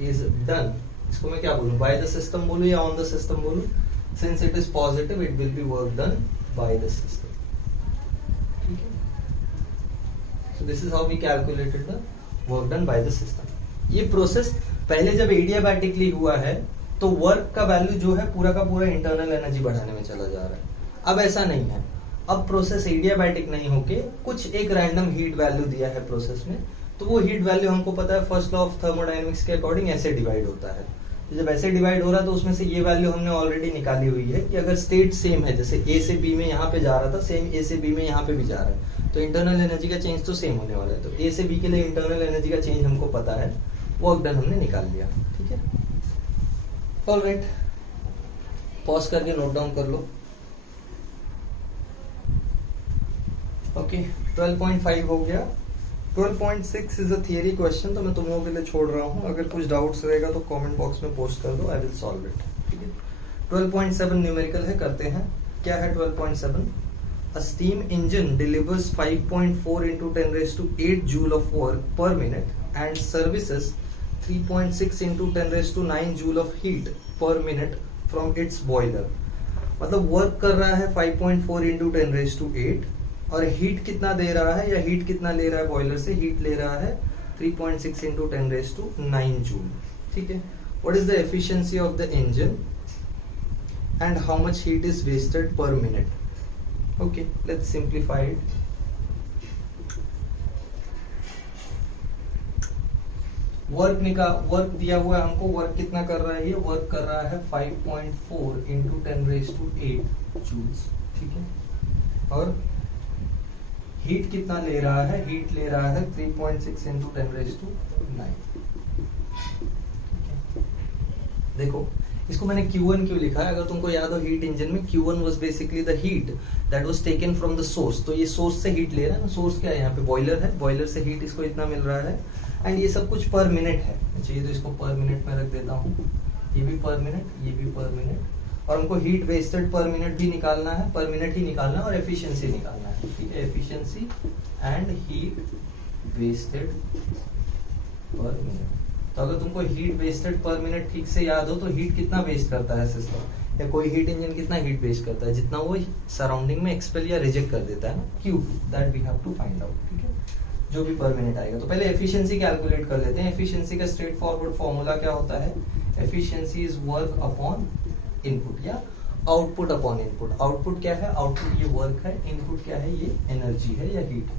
is done। इसको मैं क्या बोलूं, by the system बोलूं या on the system बोलूं? Since it is positive it will be work done by the system। So this is how we calculated the work done by the system। ये process पहले जब adiabatically हुआ है तो work का वैल्यू जो है पूरा का पूरा इंटरनल एनर्जी बढ़ाने में चला जा रहा है। अब ऐसा नहीं है, अब प्रोसेस एडियाबैटिक नहीं होके कुछ एक रैंडम हीट वैल्यू दिया है प्रोसेस में, तो वो हीट वैल्यू हमको पता है फर्स्ट लॉ ऑफ थर्मोडायनेमिक्स के अकॉर्डिंग ऐसे डिवाइड होता है। जब ऐसे डिवाइड हो रहा है तो उसमें से ये वैल्यू हमने ऑलरेडी निकाली हुई है कि अगर स्टेट सेम है, जैसे ए से बी में यहाँ पे जा रहा था, सेम ए से बी में यहाँ पे भी जा रहा है, तो इंटरनल एनर्जी का चेंज तो सेम होने वाला है। तो ए से बी के लिए इंटरनल एनर्जी का चेंज हमको पता है, वर्क डन हमने निकाल लिया। ठीक है, ऑलराइट, पॉज करके नोट डाउन कर लो। ओके, 12.5 हो गया। 12.6 इज अ थियरी क्वेश्चन, तो मैं तुम लोगों के लिए छोड़ रहा हूँ। अगर कुछ डाउट्स रहेगा तो कमेंट बॉक्स में पोस्ट कर दो, आई विल सॉल्व इट। ठीक है, 12.7 न्यूमेरिकल है, करते हैं। क्या है 12.7? A steam engine delivers 5.4 into 10⁸ joule of work per minute and services 3.6 into 10⁹ joule of heat per minute from its boiler. मतलब वर्क कर रहा है 5.4 into 10⁸, और हीट कितना दे रहा है, या हीट कितना ले रहा है बॉयलर से? हीट ले रहा है 3.6 into 10⁹ जूल। ठीक है, what is the efficiency of the engine and how much heat is wasted per minute? Okay, let's simplify it. Work दिया हुआ है हमको, वर्क कितना कर रहा है? ये वर्क कर रहा है 5.4 into 10⁸ जूल्स। ठीक है, और हीट कितना ले रहा है? हीट ले रहा है 3.6 into 10⁹। देखो, इसको मैंने Q1 क्यों लिखा है? अगर तुमको याद हो, हीट इंजन में Q1 was basically the heat that was taken from the source. तो ये सोर्स से हीट ले रहा है ना। सोर्स क्या है? यहाँ पे बॉयलर है, बॉयलर से हीट इसको इतना मिल रहा है, एंड ये सब कुछ पर मिनट है। चाहिए तो इसको पर मिनट में रख देता हूँ, ये भी पर मिनट, ये भी पर मिनट, और हमको हीट वेस्टेड पर मिनट भी निकालना है, पर मिनट ही निकालना है, और एफिशिएंसी निकालना है। ठीक है, efficiency and heat wasted per minute. तो अगर तुमको हीट वेस्टेड पर मिनट ठीक से याद हो, तो हीट कितना वेस्ट करता है सिस्टम, या कोई हीट इंजन कितना हीट वेस्ट करता है? जितना वो सराउंडिंग में एक्सपेल या रिजेक्ट कर देता है ना, Q2, that we have to find out. ठीक है, जो भी पर मिनट आएगा। तो पहले एफिशिएंसी कैलकुलेट कर लेते हैं। एफिशिएंसी का स्ट्रेट फॉरवर्ड फॉर्मूला क्या होता है? Efficiency is work upon input, या आउटपुट अपॉन इनपुट। आउटपुट क्या है? आउटपुट ये वर्क है, इनपुट क्या है? ये एनर्जी है या हीट है।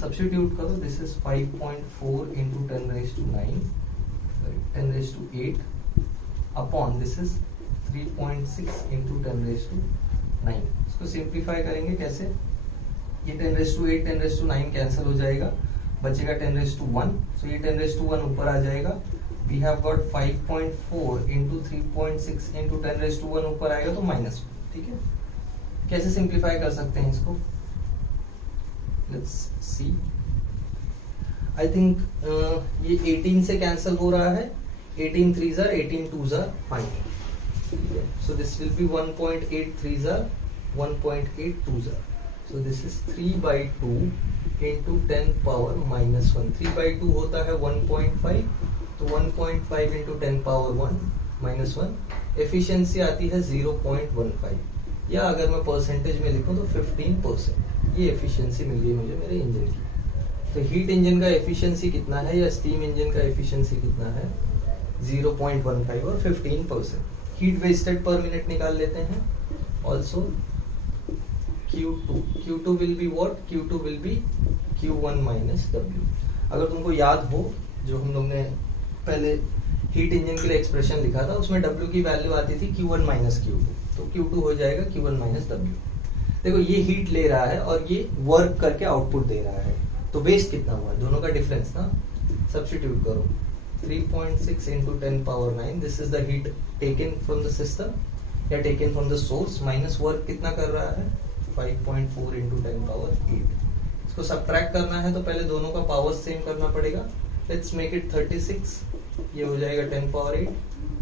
सब्स्टिट्यूट करो, this is 5.4 into 10⁸ upon this is 3.6 into 10⁹। इसको सिंप्लीफाई करेंगे कैसे? ये 10⁸, 10⁹ कैंसिल हो जाएगा, बचेगा 10⁻⁴। सो ये 10⁻⁴ ऊपर आ जाएगा। We have got 5.4 into 3.6 into 10⁻⁴ ऊपर आएगा तो -1। ठीक है, कैसे सिंप्लीफाई कर सकते हैं इसको? Let's see. आई थिंक ये 18 से कैंसिल हो रहा है। 18 3s are 18 2s are 5। So this will be 1.8 3s are 1.8 2s are। So this is 3/2 into 10 power -1। 3/2 होता है 1.5, तो 1.5 into 10 power 1 एफिशिएंसी आती है 0.15, या अगर मैं परसेंटेज में लिखूं तो 15%। ये एफिशिएंसी मिल गई मुझे मेरे इंजन की। तो हीट इंजन का एफिशिएंसी कितना है, या स्टीम इंजन का एफिशिएंसी कितना है? 0.15 और 15%। हीट वेस्टेड पर मिनट निकाल लेते हैं। Also Q2 will be what? Q2 will be Q1 minus W। अगर तुमको याद हो, जो हम लोग ने पहले हीट इंजन के लिए एक्सप्रेशन लिखा था, उसमें W की वैल्यू आती थी Q1 minus Q2, तो Q2 हो जाएगा Q1 minus W। देखो, ये हीट ले रहा है और ये वर्क करके आउटपुट दे रहा है, तो वेस्ट कितना हुआ? दोनों का डिफरेंस ना, सब्स्टिट्यूट करो। 3.6 into 10 power 9, this is the heat taken from the system या taken from the source, minus work कितना कर रहा है? 5.4 into 10 power 8। इसको सब्ट्रैक्ट करना है तो पहले दोनों का पावर सेम करना पड़ेगा। लेट्स मेक इट 36, ये हो जाएगा 10 power 8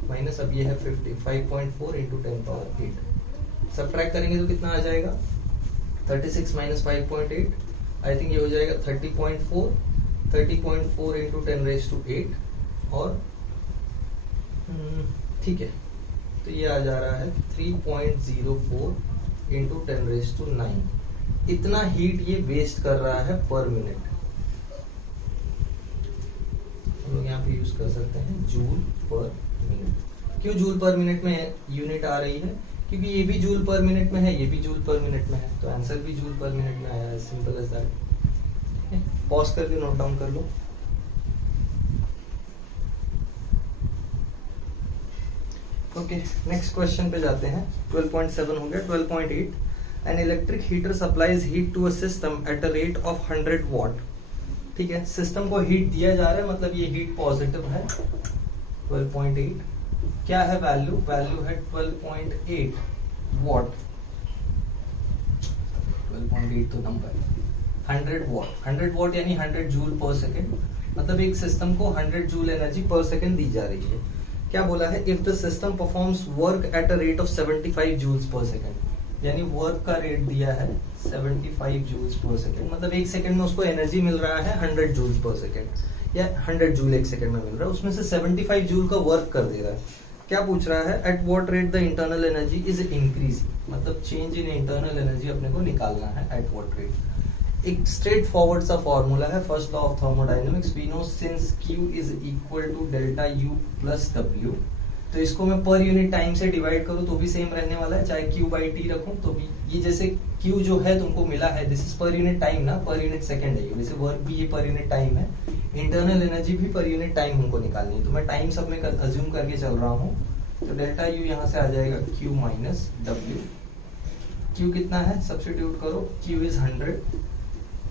माइनस, अब ये है 50, 5.4 into 10 power 8। सब्ट्रैक्ट करेंगे तो कितना आ जाएगा? 36 minus 5.8, आई थिंक ये हो जाएगा 30.4 into 10⁸ और ठीक है, तो ये आ जा रहा है 3.04 into 10⁹। इतना हीट ये वेस्ट कर रहा है पर मिनट। हम लोग यहाँ पे यूज कर सकते हैं जूल पर मिनट। क्यों जूल पर मिनट में यूनिट आ रही है? क्योंकि ये भी जूल पर मिनट में है, ये भी जूल पर मिनट में है, तो आंसर भी जूल पर मिनट में आया है। Simple as that. पॉज करके नोट डाउन कर लो। ओके, नेक्स्ट क्वेश्चन पे जाते हैं। 12.7 हो गया। 12.8, an electric heater supplies heat to a system at a rate of 100 watt. ठीक है, सिस्टम को हीट दिया जा रहा है, मतलब ये हीट पॉजिटिव है। 12.8 क्या है वैल्यू? वैल्यू है 12.8 वॉट। 12.8 तो नंबर 100 वॉट। 100 वॉट यानी 100 जूल पर सेकेंड, मतलब एक सिस्टम को 100 जूल एनर्जी पर सेकेंड दी जा रही है। क्या बोला है? If the system performs work at a rate of 75 joules per second, यानी वर्क का रेट दिया है 75 जूल्स पर सेकेंड, मतलब एक सेकेंड में उसको एनर्जी मिल रहा है 100 जूल्स पर सेकेंड, या 100 जूल एक सेकेंड में मिल रहा है, उसमें से 75 जूल का वर्क कर दे रहा है। क्या पूछ रहा है? At what rate the internal energy is increase, मतलब चेंज इन इंटरनल एनर्जी अपने को निकालना है एट व्हाट रेट। एक स्ट्रेट फॉरवर्ड सा फॉर्मूला है, first law of thermodynamics, we know since Q is equal to delta U plus W, तो इसको मैं पर यूनिट टाइम से डिवाइड करूं तो भी सेम रहने वाला है, चाहे Q बाई T रखूं तो भी। ये जैसे Q जो है तुमको मिला है, this is per unit time ना, पर यूनिट सेकंड है ये, वैसे वर्क भी ये पर यूनिट टाइम है, इंटरनल एनर्जी भी पर यूनिट टाइम हमको निकालनी है, तो मैं टाइम सब में अज्यूम करके चल रहा हूँ। तो डेल्टा U यहाँ से आ जाएगा Q माइनस W। Q कितना है? सब्स्टिट्यूट करो, Q इज 100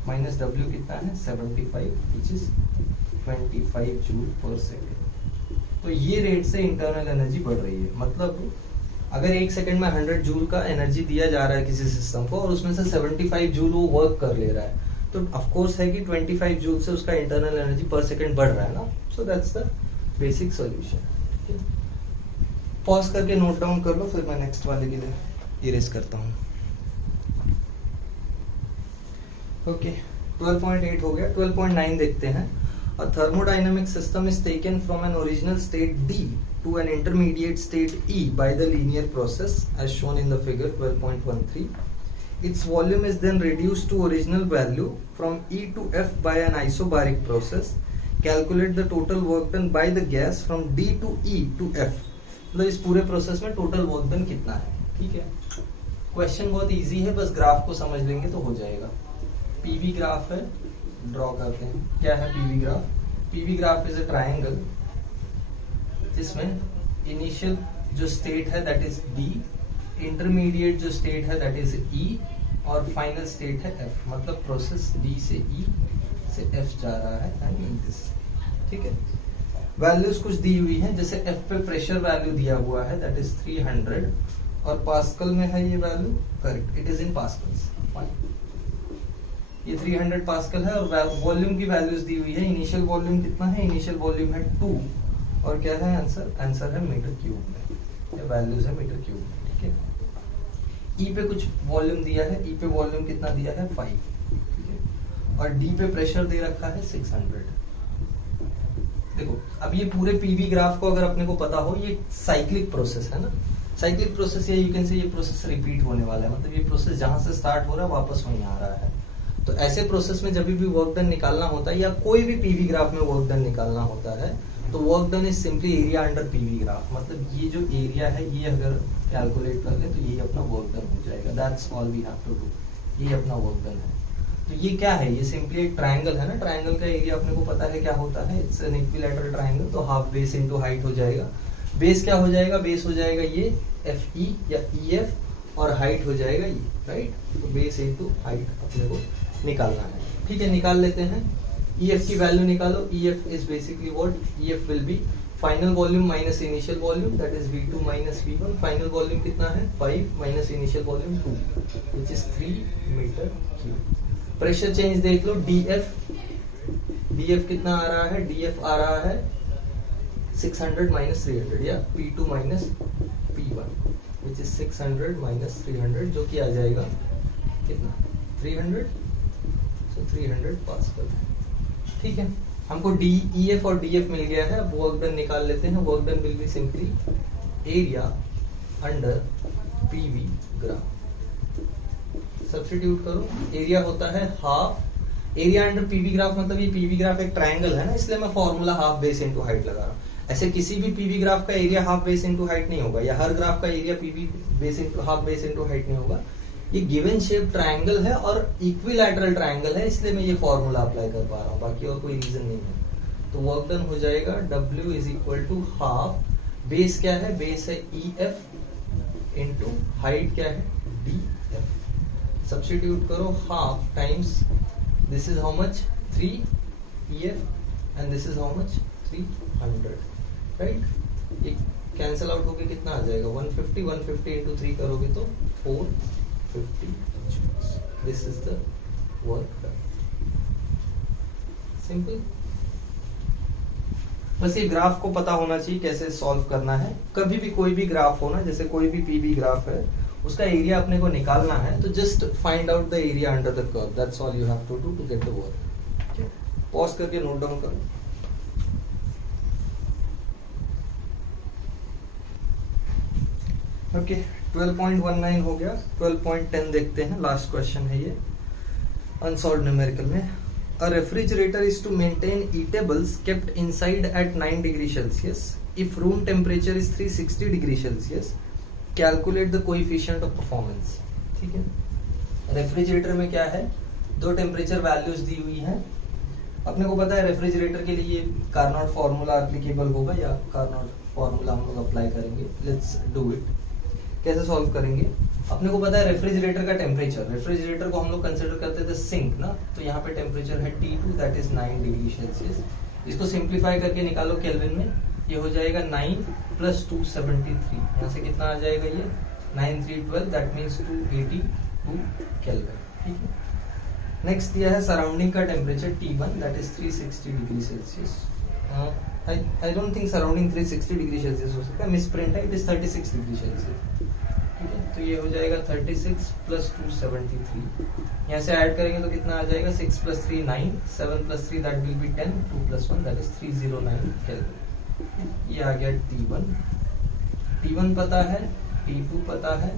माइनस W कितना है? 75, विच इज 25 जूल पर सेकेंड। तो ये रेट से इंटरनल एनर्जी बढ़ रही है, मतलब अगर एक सेकेंड में 100 जूल का एनर्जी दिया जा रहा है किसी सिस्टम को और उसमें से 75 जूल वो वर्क कर ले रहा है, तो ऑफकोर्स है कि 25 जूल से उसका इंटरनल एनर्जी पर सेकेंड बढ़ रहा है ना। सो that's the basic solution. Pause करके नोट डाउन कर लो, फिर मैं नेक्स्ट वाले के लिए इरेज करता हूँ। ओके, 12.8 हो गया। 12.9 देखते हैं। A thermodynamic system is taken from an original state D to an intermediate state E by the linear process as shown in the figure 12.13. Its volume is then reduced to original value from E to F by an isobaric process. Calculate the total work done by the gas from D to E to F. मतलब इस पूरे process में total work done कितना है। ठीक है, question बहुत easy है, बस ग्राफ को समझ लेंगे तो हो जाएगा। पीवी ग्राफ है, ड्रॉ करते हैं। क्या है PV graph? PV graph is a triangle जिसमें इनिशियल जो स्टेट है दैट इज D, इंटरमीडिएट जो स्टेट है दैट इज E, और फाइनल स्टेट है F, मतलब प्रोसेस D से E से F जा रहा है एंड दिस। ठीक है, वैल्यूज कुछ दी हुई है, जैसे F पे प्रेशर वैल्यू दिया हुआ है दैट इज 300 और पास्कल में है ये value, correct, it is in pascals. ये 300 पास्कल है और वॉल्यूम की वैल्यूज दी हुई है। इनिशियल वॉल्यूम कितना है? इनिशियल वॉल्यूम है 2, और क्या है आंसर? आंसर है मीटर क्यूब में, ये वैल्यूज है मीटर क्यूब में। ठीक है, ई पे कुछ वॉल्यूम दिया है, ई पे वॉल्यूम कितना दिया है? 5, ठीक है, और डी पे प्रेशर दे रखा है 600। देखो, अब ये पूरे पीवी ग्राफ को अगर अपने को पता हो, ये साइक्लिक प्रोसेस है ना, साइक्लिक प्रोसेस, या यू कैन से ये प्रोसेस रिपीट होने वाला है, मतलब ये प्रोसेस जहां से स्टार्ट हो रहा है वापस वहीं आ रहा है। तो ऐसे प्रोसेस में जब भी वर्क डन निकालना होता है, या कोई भी पीवी ग्राफ में वर्क डन निकालना होता है, तो work done is simply area under PV graph, मतलब ये जो एरिया है ये अगर कैलकुलेट कर ले तो ये अपना वर्क डन हो जाएगा। That's all we have to do, ये अपना वर्क डन है। तो ये क्या है? ये सिंपली एक ट्रायंगल है ना, ट्रायंगल का एरिया अपने को पता है क्या होता है, इट्स एन इक्विलैटरल ट्रायंगल, तो हाफ बेस इनटू हाइट हो जाएगा। बेस क्या हो जाएगा? बेस हो जाएगा ये FE या EF, और हाइट हो जाएगा ये, राइट। तो बेस इनटू हाइट अपने को निकालना है। ठीक है, निकाल लेते हैं। EF की वैल्यू निकालो। EF is basically what? EF will be final volume minus initial volume, that is V2 minus V1। Final volume कितना है? 5 minus initial volume 2, which is 3 metre cube. Pressure change देख लो, DF कितना आ रहा है? DF आ रहा है 600 माइनस 300, या P2 minus P1, which is 600 minus 300, जो कि आ जाएगा कितना? 300, so 300 पास्कल। ठीक है, हमको EF और DF मिल गया है। अब वर्क डन निकाल लेते हैं। Work done will be simply area under PV graph. Substitute करो, एरिया होता है half, area under PV graph, मतलब ये पीवी ग्राफ एक ट्रायंगल है ना, इसलिए मैं formula half base into height लगा रहा हूँ। ऐसे किसी भी पीवी ग्राफ का area half base into height नहीं होगा, या हर ग्राफ का area PV base into half base into height नहीं होगा। ये गिवन शेप ट्रायंगल है और इक्विलैटरल ट्रायंगल है, इसलिए मैं ये फॉर्मूला अप्लाई कर पा रहा हूँ, बाकी और कोई रीजन नहीं है। तो वर्क डन हो जाएगा W is equal to half base क्या है, बेस है EF इंटू हाइट क्या है DF. सब्स्टिट्यूट करो, half times this is how much 3EF and this is how much 300, right. एक कैंसिल आउट होके कितना आ जाएगा 150. 150 इंटू 3 करोगे तो 450 joules. This is the work done. Simple. बस ये ग्राफ को पता होना चाहिए कैसे सॉल्व करना है. कभी भी कोई भी ग्राफ हो ना, जैसे कोई भी पीबी ग्राफ है, उसका एरिया अपने को निकालना है, तो just find out the area under the curve. That's all you have to do to get the work. Pause करके नोट डाउन करो. ओके, 12.19 हो गया. 12.10 देखते हैं, लास्ट क्वेश्चन है ये अनसॉल्व्ड न्यूमेरिकल में. A refrigerator is to maintain eatables kept inside at 9 degree Celsius. If room temperature is 360 degree Celsius, calculate the coefficient of performance. ठीक है. रेफ्रिजरेटर में क्या है, दो टेम्परेचर वैल्यूज दी हुई हैं. अपने को पता है रेफ्रिजरेटर के लिए कार्नोट फॉर्मूला एप्लीकेबल होगा, या कार्नोट फॉर्मूला हम लोग अप्लाई करेंगे. Let's do it. कैसे सॉल्व करेंगे. अपने को पता है रेफ्रिजरेटर का टेम्परेचर, रेफ्रिजरेटर को हम लोग कंसिडर करते थे सिंक ना, तो यहाँ पे टेम्परेचर है T2 that is 9 degree Celsius. इसको सिंप्लीफाई करके निकालो केल्विन में, ये हो जाएगा 9 प्लस 273. यहाँ से कितना आ जाएगा ये 9 3 12 दैट मीन्स 282 केल्विन. ठीक है. नेक्स्ट दिया है सराउंडिंग का temperature T1 that is 360 degree Celsius. I don't think surrounding 360 degree Celsius हो सकता है, मिस प्रिंट है, इट इज 36 डिग्री सेल्सियस. ठीक है. तो ये हो जाएगा 36 प्लस 273. यहाँ से ऐड करेंगे तो कितना आ जाएगा 6 plus 3 9, 7 plus 3 that will be 10, 2 plus 1 that is 309 kelvin. ये आ गया T1. T1 पता है, T2 पता है.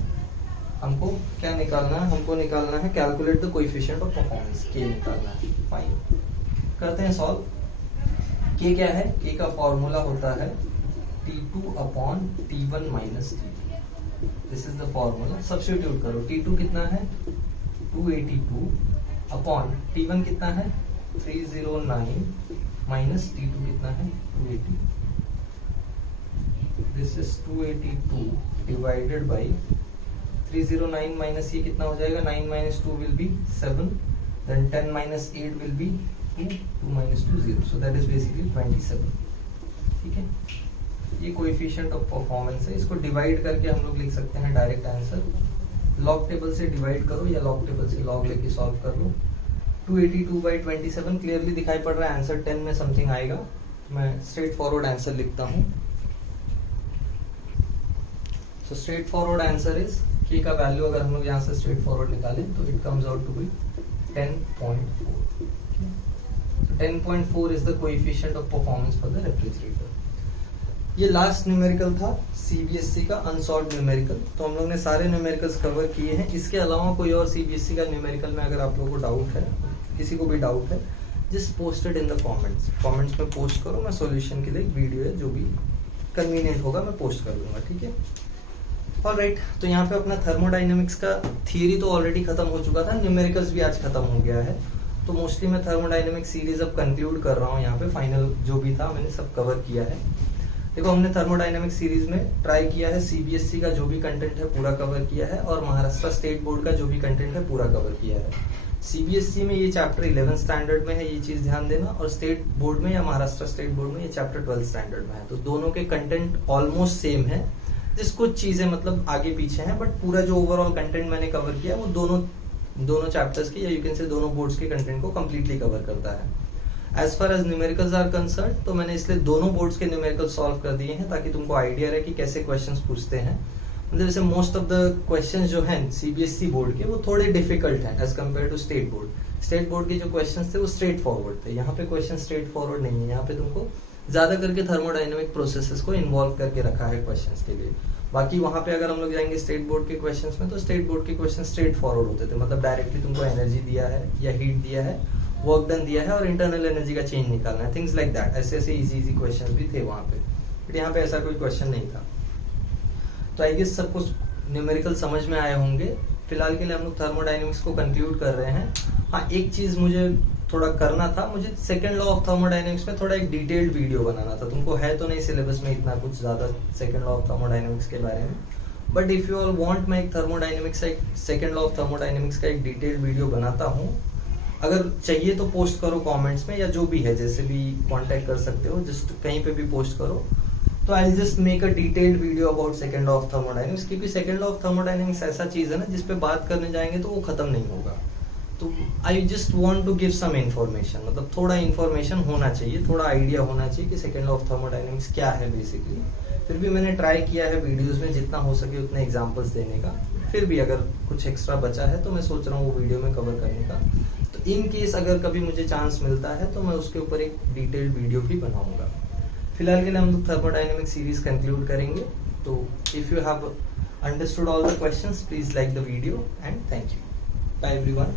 हमको क्या निकालना है, हमको निकालना है calculate the coefficient of performance, K निकालना है. फाइन, करते हैं सॉल्व. K क्या है, K का फॉर्मूला होता है T2 upon T1 minus T. This is the formula. Substitute करो. T2 कितना है 282 अपॉन T1 कितना है 309 माइनस T2 कितना है 280. This is 282 divided by 309 minus ये कितना हो जाएगा 9 minus 2 will be 7, then 10 minus 8 will be 2, 2 minus 2 0, so that is basically 27. ठीक है. ये कोएफिशिएंट ऑफ परफॉर्मेंस है. इसको डिवाइड करके हम लोग लिख सकते हैं डायरेक्ट आंसर. लॉग टेबल से डिवाइड करो या लॉग टेबल से लॉग लेके सॉल्व कर लो. 282 बाई 27 क्लियरली दिखाई पड़ रहा है. आंसर 10 में समथिंग आएगा. मैं स्ट्रेट फॉरवर्ड आंसर लिखता हूँ. So straightforward answer is K का वैल्यू अगर हम लोग यहाँ से स्ट्रेट फॉरवर्ड निकालें तो it comes out to be 10.4. 10.4 is the coefficient of performance for the refrigerator. ये लास्ट न्यूमेरिकल था CBSE का अनसॉल्व्ड न्यूमेरिकल. तो हम लोग ने सारे न्यूमेरिकल्स कवर किए हैं. इसके अलावा कोई और CBSE का न्यूमेरिकल में अगर आप लोगों को डाउट है, किसी को भी डाउट है, just posted in the comments में पोस्ट करो. मैं सॉल्यूशन के लिए एक वीडियो है जो भी कन्वीनियंट होगा मैं पोस्ट कर दूंगा. ठीक है. ऑलराइट. तो यहाँ पे अपना थर्मोडायनेमिक्स का थियरी तो ऑलरेडी खत्म हो चुका था, न्यूमेरिकल्स भी आज खत्म हो गया है. तो मोस्टली मैं थर्मोडायनेमिक्स सीरीज अब कंक्लूड कर रहा हूँ. यहाँ पे फाइनल जो भी था मैंने सब कवर किया है. देखो हमने थर्मोडायनेमिक्स सीरीज में ट्राई किया है CBSE का जो भी कंटेंट है पूरा कवर किया है, और महाराष्ट्र स्टेट बोर्ड का जो भी कंटेंट है पूरा कवर किया है. CBSE में ये चैप्टर 11th स्टैंडर्ड में है, ये चीज ध्यान देना. और स्टेट बोर्ड में या महाराष्ट्र स्टेट बोर्ड में ये चैप्टर 12th स्टैंडर्ड में है. तो दोनों के कंटेंट ऑलमोस्ट सेम है, जिस कुछ चीजें मतलब आगे पीछे हैं, बट पूरा जो ओवरऑल कंटेंट मैंने कवर किया वो दोनों चैप्टर्स के या यू कैन से दोनों बोर्ड्स के कंटेंट को कंप्लीटली कवर करता है. As far as numericals are concerned, तो मैंने इसलिए दोनों बोर्ड्स के न्यूमेरिकल सॉल्व कर दिए हैं ताकि तुमको आइडिया रहे कि कैसे क्वेश्चंस पूछते हैं. मतलब जैसे मोस्ट ऑफ द क्वेश्चंस जो हैं CBSE बोर्ड के वो थोड़े डिफिकल्ट हैं as compare to state board. State board के जो क्वेश्चंस थे वो स्ट्रेट फॉरवर्ड थे. यहाँ पे क्वेश्चन स्ट्रेट फॉरवर्ड नहीं है. यहाँ पे तुमको ज्यादा करके थर्मोडायनेमिक प्रोसेसेस को इन्वॉल्व करके रखा है क्वेश्चंस के लिए. बाकी वहां पे अगर हम लोग जाएंगे स्टेट बोर्ड के क्वेश्चंस में, तो स्टेट बोर्ड के क्वेश्चन स्ट्रेट फॉरवर्ड होते थे. मतलब डायरेक्टली तुमको एनर्जी दिया है या हीट दिया है, वर्क डन दिया है और इंटरनल एनर्जी का चेंज निकालना है, थिंग्स लाइक दैट. ऐसे ऐसे इजी क्वेश्चंस भी थे वहां पे, बट यहाँ पे ऐसा कोई क्वेश्चन नहीं था. तो आई गेस सब कुछ न्यूमेरिकल समझ में आए होंगे. फिलहाल के लिए हम लोग थर्मोडायनेमिक्स को कंक्लूड कर रहे हैं. हाँ, एक चीज मुझे थोड़ा करना था मुझे, सेकंड लॉ ऑफ थर्मोडायनेमिक्स में थोड़ा एक डिटेल्ड वीडियो बनाना था। तुमको है तो नहीं सिलेबस में इतना कुछ ज्यादा सेकंड लॉ ऑफ थर्मोडायनेमिक्स के बारे में, but if you all want मैं एक थर्मोडायनेमिक्स एक सेकंड लॉ ऑफ थर्मोडायनेमिक्स का एक डिटेल्ड वीडियो बनाता हूँ। अगर चाहिए तो पोस्ट करो कमेंट्स में, या जो भी है जैसे भी कांटेक्ट कर सकते हो, जस्ट कहीं पे भी पोस्ट करो, तो I just make a detailed video about second law of thermodynamics. क्योंकि सेकंड लॉ ऑफ थर्मोडायनेमिक्स ऐसा चीज है ना जिसपे बात करने जाएंगे तो वो खत्म नहीं होगा। तो I just want to give some information, मतलब थोड़ा इन्फॉर्मेशन होना चाहिए, थोड़ा आइडिया होना चाहिए कि सेकंड लॉ ऑफ थर्मोडायनेमिक्स क्या है बेसिकली। फिर भी मैंने ट्राई किया है वीडियोस में जितना हो सके उतने एग्जांपल्स देने का। फिर भी अगर कुछ एक्स्ट्रा बचा है तो मैं सोच रहा हूँ वो वीडियो में कवर करने का। तो इन केस अगर कभी मुझे चांस मिलता है तो मैं उसके ऊपर एक डिटेल्ड वीडियो भी बनाऊंगा। फिलहाल के लिए हम लोग थर्मोडायनेमिक्स सीरीज कंक्लूड करेंगे। तो if you have understood all the questions please like the video and thank you. Bye everyone.